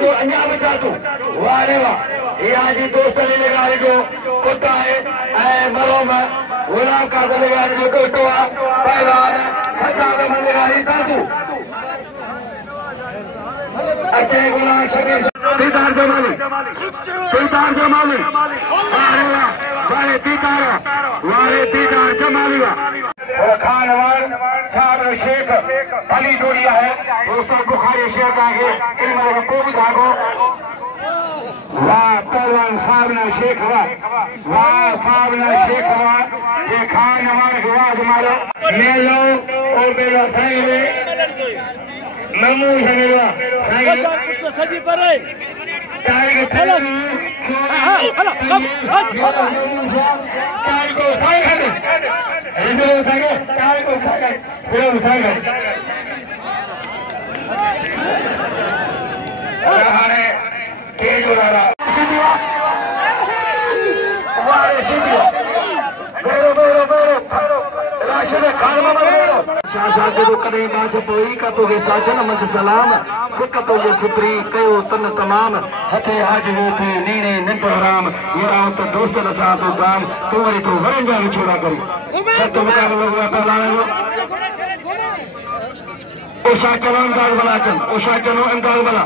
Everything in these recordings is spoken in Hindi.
जो अञा बि चातू वाह रे वाह इहा जी दोस्त निगारी जो पुट आहे ऐं मरोम गुलाम कादर निगारी जो टोटो आहे पहलवान सचाल निगारी दादू अचे गुलाम शबीर दीदार जमाली वारे दीदार जमाली और खानवान साहब शेख अली जोड़िया है दोस्तों बुखारी शेख आगे इनमें को भी धागो वाह पहलवान साहब ने शेख वाह साहब ने शेख ये खानवान के वाद मारो मेलो और मेला संगे नमू संगवा संगे सजी परे टाइगर को संगे हिंदू संगे टाइगर को संगे फिर संगे हाने के जो रहा वारे सीधी बेरो राशि में खाना बेरो शाह के तो कदे बाज पोई का तो के साजन मंच सलाम सिक तो ये सुत्री कयो तन तमाम हथे आज वो थे नीने नंद राम यारा तो दोस्त न सा तो काम तो वरी तो वरंजा विछोड़ा करी तो मुकाबला हुआ पहलवान ओशा चलो अंदाज बना चल ओशा चलो अंदाज बना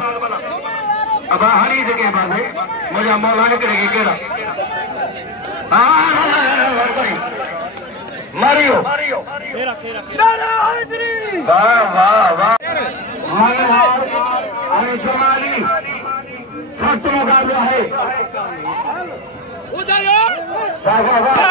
अब हरी जगह बात है मजा मौलाना करेगी केड़ा मारियो वाह वाह वाह जमाली सख्त मुकाबला है वाह वाह वाह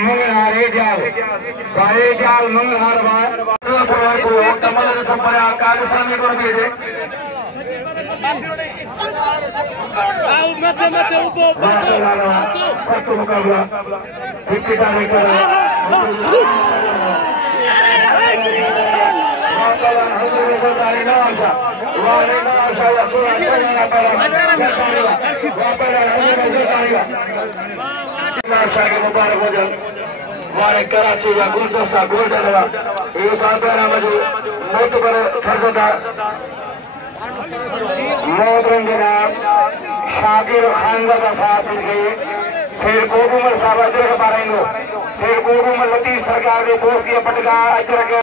मंगलहार जाल मंगलहार मुकाबला मुबारक हुजन वारे कराची जा गुलदस्ता गोल्डन वा ये साबरा मजो मोतबर सरदार मोहतरम जनाब शाकिर खानदा का साथ गए शेर कोबुमल साहब अजर के बारे में शेर कोबुमल लतीफ सरकार के दोस्त की पटका अजर के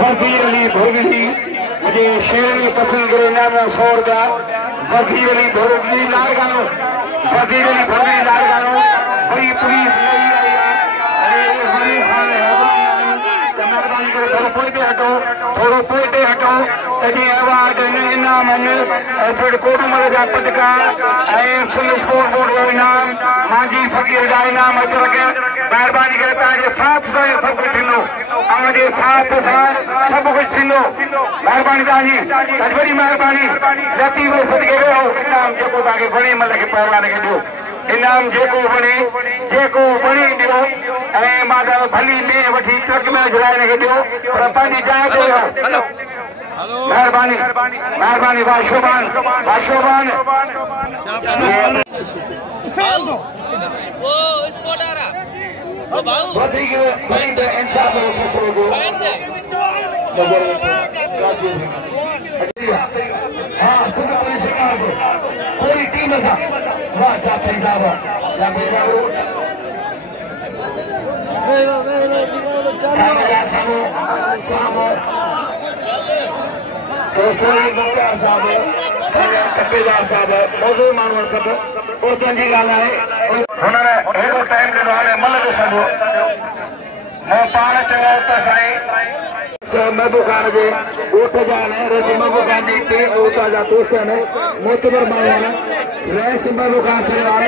वजीर अली भोगली मुझे शेर में पसंद करे नाम 100 रुपया वजीर अली भोगली लारगानो वजीर अली भोगली लारगानो बड़ी पुलिस नहीं आई थोड़ो पोइते हटो तॾहिं आवाज़ इनाम आहिनि कोडूमल जा पटका ऐं स्पोर्ट बोर्ड जो इनाम मांझी फ़कीर जा इनाम अचर के महिरबानी करे तव्हांजे साथ सां सभु कुझु थींदो तव्हांजे साथ सां सभु कुझु थींदो महिरबानी तव्हांजी ॾाढी वॾी महिरबानी लतीफ़ सदके वियो इनाम जेको तव्हांखे बणे मल खे पहलवान खे ॾियो इनाम जेको बणे ॾियो ऐं मां त भली में वठी ट्रक में झुलाए हिनखे ॾियो पर पंहिंजी जाइ ते वियो महिरबानी महिरबानी वाशोबान वधीक इंसाफ़ जो फ़ैसिलो हा सिंध पुलिस शिकार पूरी टीम सां वाह जाफरी साहब कपेदार साहब मौजूद माण्हू सभु उर्दूअ जी ॻाल्हि आहे हुननि हेॾो टाइम ॾिनो हाणे मल ॾिसंदो मूं पाण चयो त साईं महबूब खान जे ॻोठ जा आहिनि रस महबूब खान जी टे उतां जा दोस्त आहिनि मोतबर माण्हू आहिनि रस महबूब खान सरदार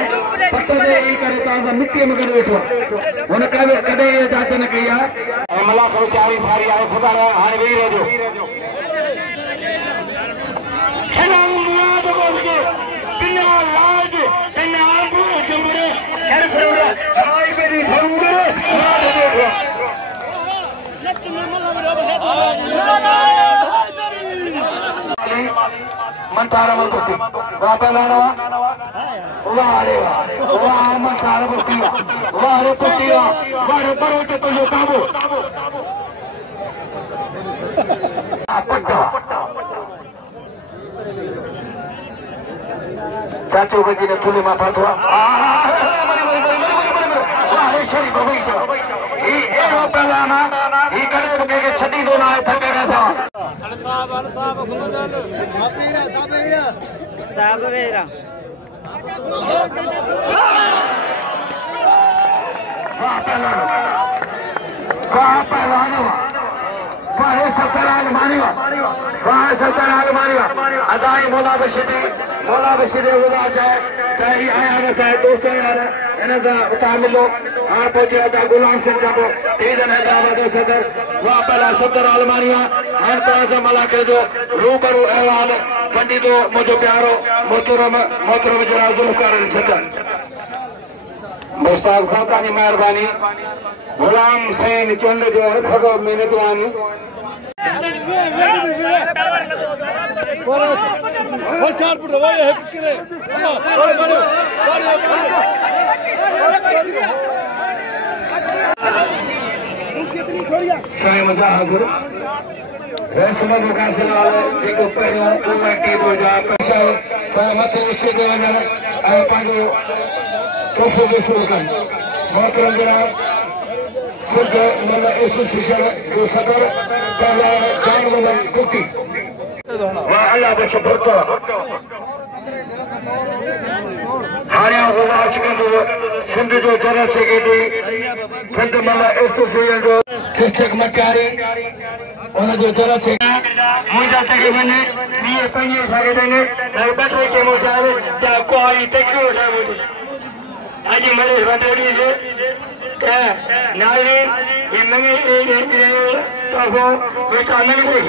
पत ते ई करे तव्हां सां मिटीअ में गॾु वेठो आहे हुन कॾहिं इहा जांच न कई आहे ऐं मलाखरो चारी सारी आहे ख़ुदा हाणे वेही रहिजो लाज मंतारा में कुटी वाह पहलवान वाह रे वाह मंतारा कुटी वाह रे कुटी वाह रे बरोटे तो जो काबू चाचू बजी ने थुली माथा थोड़ा शरीफ पहलवान ही कड़े के छड़ी दो ना थके सा पहलवान वाहे सत्तराल मारिया वाहे सत्तराल मारिया अदाई मौला बशीरे हुआ चाहे कहीं आया न चाहे दोस्तों यार इन सा उता मिलो हाँ पहुंचे था गुलाम सिंह जाबो तीन हैदराबाद सदर वाह पहला सत्तराल मारिया हर तरह से मलाखरे जो रूबरू अहवाल पंडी तो मुझे प्यारो मोहतरम जरा जुल्फकार सदर मुश्ताक साहब की मेहरबानी गुलाम हुसैन चुंड जो रखो मिनतवानी मोहतरम जनाब सिंध मल एसोसिएशन जो सदर पहलवान जान मलन कुटी वाह अल्लाह बख्श भरतो हारिया गुलाम सिंह सिंध जो जनरल सेक्रेटरी सिंध मल एसोसिएशन जो शिक्षक मटियारी उन जो जनरल सेक्रेटरी मुझा चके वने ये पंजे सारे देने बटवे के मुजावे क्या कोई तकियो है मुझे आज मरे वडेड़ी जे नाली ये नंगे तो बेटा नहीं है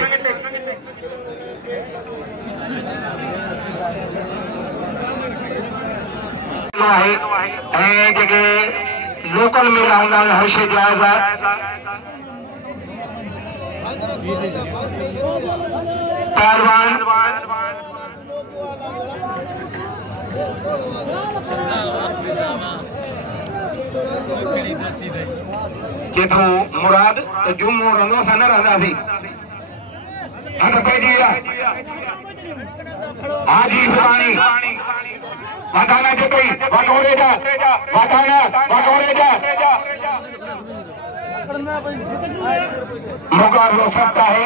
लोकल मेला होंदा हर शे जायज़ पहलवान जेथो मुराद तो जुम्मो रंदो सा न रहंदा थी हथ पैजी हाजी सुबानी वाकाना जो कोई वाकोरे जा मुकाबला सकता है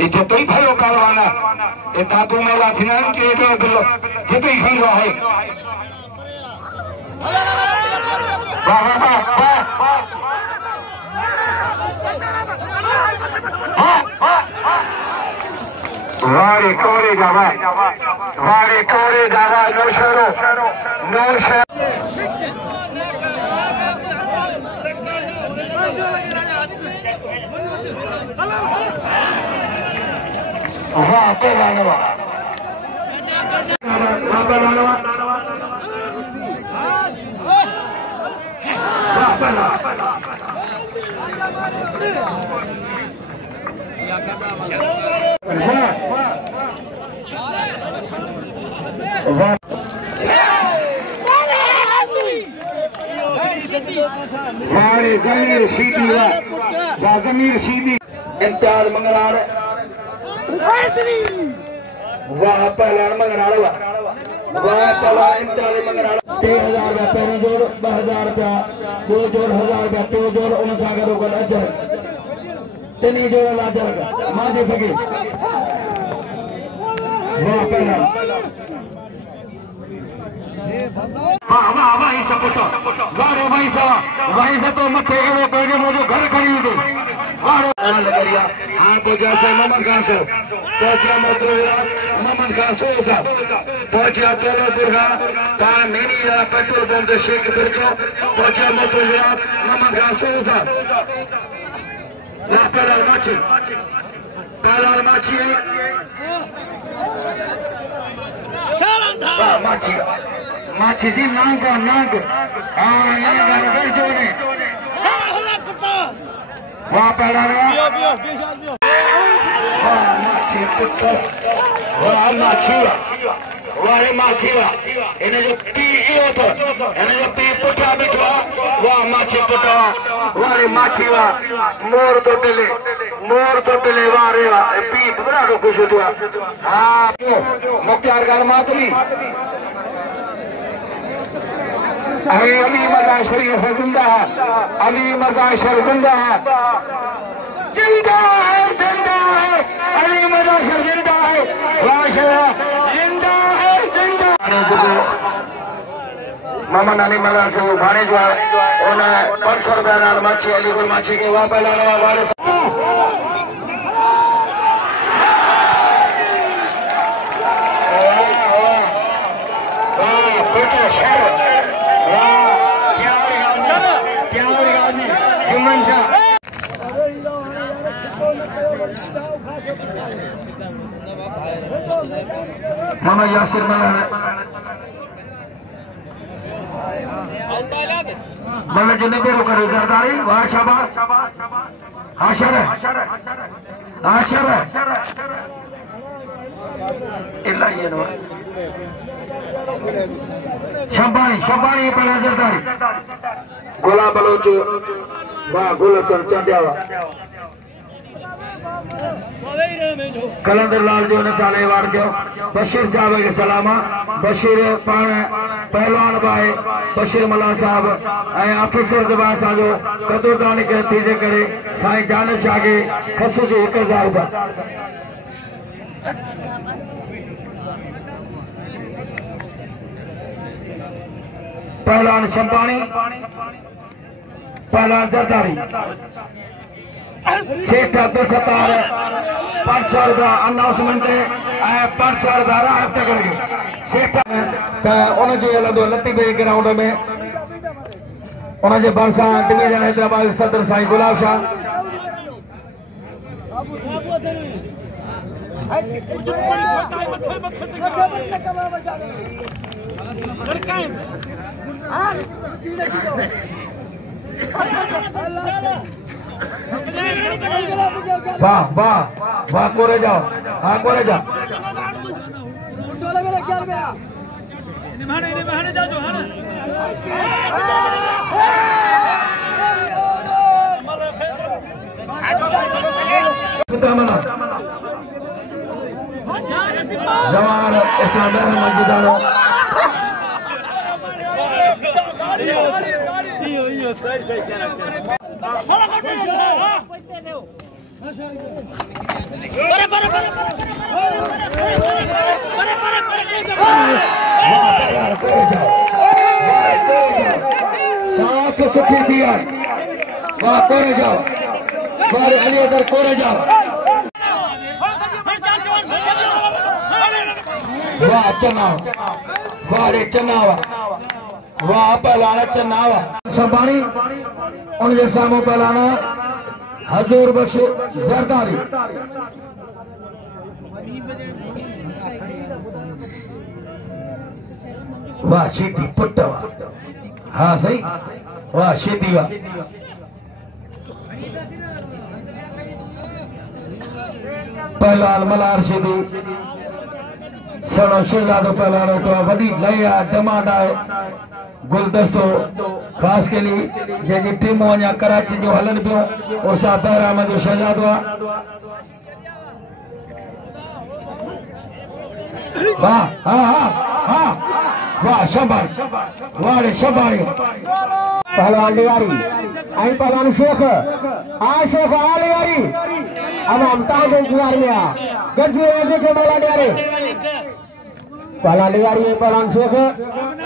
इथे तो ही भयो कालवाना ये तातू मेला थिना के दिलो जेतो ही खंगो है वाह वाह वाह वारे कोरे जावा नो शरो वाह पहलवानवा वारे जमीर सीधी वाह जमीर सीधी इम्तियाज मंगलार वाह पहलवान मंगलार वाह पहलवान इम्तियाज मंगलार 3000 रुपया पहली जोड़ 2000 रुपया 2 जोड़ 1000 रुपया 2 जोड़ उन सां गॾु गॾु अजर 3 जोड़ अजर मांझे फकीर वाह पहलवान वाह भाई सपोर्ट वाह भाई सवा भाई से तो मथे के पहले मुझे घर खड़ी हुई लगरिया हां को जैसे मोहम्मद खान से पहुंचा मोहम्मद खान साहब पहुंचा दौलतपुर का ता मेनी पेट्रोल पंप से शेख फिर को पहुंचा मोहम्मद खान साहब पहला माची माची जी नांग वाह पहलवान माछी पुत्र वाह माछी वाह माछी वाह इन जो पी इहो तो इन जो पी पुठा बीठो वाह माछी पुत्र वाह माछी वाह मोर तो टिले वाह रे वाह पी बड़ा तो खुश हुआ हाँ मुख्तार गाल मातली अली मजा शरीफ जिंदा है अली मजा शरीफ जिंदा है अली मजा शरीफ जिंदा है जिंदा है मामा नानी मजा से वो भाने जो है उन्हें 500 रुपया नाल माछी अली को माछी के वहाँ पहला रहा हमारे मामा यासिर मतलब जिन्हें भी रोका रही जरदारी वाह शाबाश आशर है शबानी पहले जरदारी गोला बलोच वाह गुलशन चंदियावा कलंदर लाल जो साले वार कयो बशीर साहब के सलामा बशीर पान पहलवान भाई बशीर मल्हा साहब ऑफिसर दबा साजो कदोदान के थीजे करे साईं जान चागे खसूसी 1000 रुपया पहलवान शंपानी पहलवान जरदारी सेठ अब्दुल सत्तार 500 रुपया अनाउंसमेंट 500 रुपया राह करेंगे सेठ उनजे हलंदो लती बे ग्राउंड में उनजे भरसा डिवीजन हैदराबाद सदर साईं गुलाब शाह वाह वाह वाह कोरे जाओ हाँ कोरे जाओ जवान इस्लाम मस्जिदानो साथ सुठी थी वाह कोरे जाओ बारे अली अगर कोरे जाओ वाह चनाव वारे चनावा वाह पहलाना चनावा शबानी उनके सामो पहलाना हजूर बख्श जरदारी वाह शीती पुट्टवा हाँ सही वाह शीती वाह पहलवान मल्हार शीती सड़ो शहजादो पहलवानों तो वही नया डिमांड है गुलदस्तो खास के लिए जैसे टीमों या कराची जो हलन पियो और सा बहराम जो शहजादो वाह हाँ हाँ हाँ वाह शबानी वाह रे शबानी पहलवान लिवारी आई पहलवान शेख शेख आ लिवारी अब हम ताज इंतजार में आ गज्जे वजे के मौला लिवारी पहलवान लिवारी पहलवान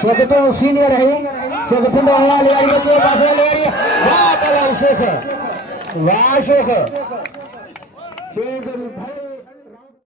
शेख तो सीनियर है शेख सिंध लिवारी के पास लिवारी वाह पहलवान शेख वाह शेख